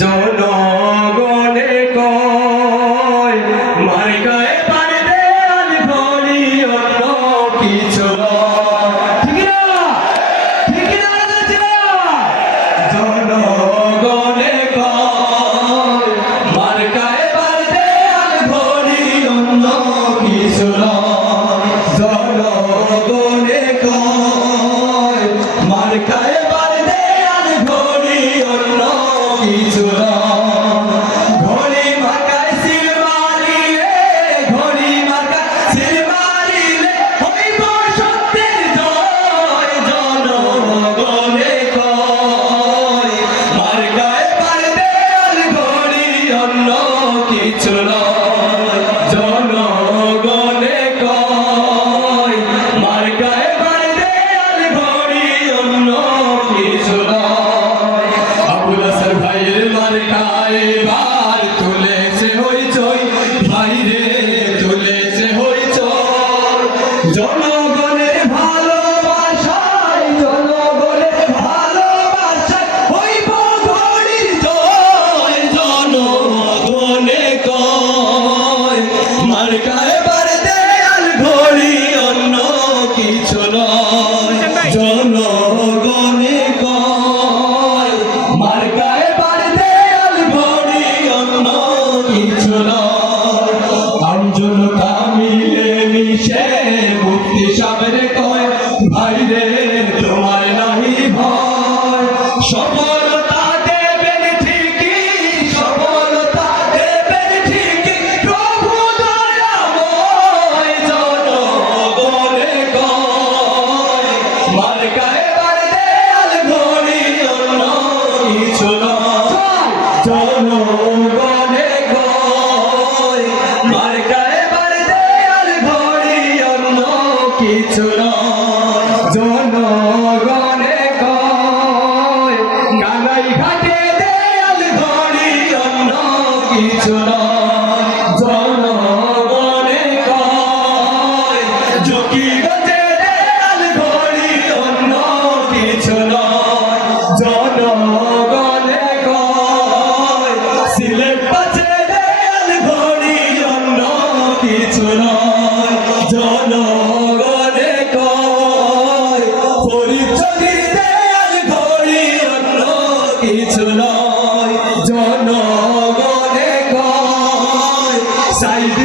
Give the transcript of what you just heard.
জনগণে কয় মার্কায় পারে দেয়াল ঘড়ি অন্য কিছু ঠিক না জনগণে কয় মার্কায় পারে দেয়াল ঘড়ি অন্য কিছু জনগণে কয় মার্কায় পারে দেয়াল ঘড়ি অন্য কিছু ঘড়ি মার্কায় সিল মারিলে ঘড়ি মার্কায় সিল মারিলে হইব সত্যের জয় জনগণে কয় মার্কায় পারে দেয়াল ঘড়ি অন্য কিছু জনগণে কয় মার্কায় পারে দেয়াল ঘড়ি অন্য কিছু ভাইয়ের মার্কায় বার তুলেছে হইচই ভাইরে তুলেছে হইচই জনগণের ভালোবাসায় জনগণের ভালোবাসায় হইব ঘড়ির জয় জনগণে কয় মার্কায় পারে দেয়াল ঘড়ি অন্য কিছু নয় জনগণে কয় মার্কায় পারে দেয়াল ঘড়ি অন্য কিছু নয় আমজনতা মিলে মিশে মুক্তি সাবের কয় ভাইরে তোমার নাহি ভয় সফলতা দেবেন ঠিকই সফলতা দেবেন ঠিকই প্রভু দয়াময় জনগণে কয় মার্কায় পারে দেয়াল ঘড়ি অন্য কিছু জনগণে কয় মার্কায় পারে দেয়াল ঘড়ি অন্য কিছু জনগণে কয় কানাই ঘাটে দেয়াল ঘড়ি অন্য কিছু জনগণে কয় জকিগঞ্জে দেয়াল ঘড়ি অন্য কিছু জনগণে কয় সিলেট পাশে দেয়াল ঘড়ি অন্য কিছু জনগণে কয় ফরিদচন্দ্রের দেয়াল ঘড়ি অন্য কিছু নয় জনগণে কয় সাইদ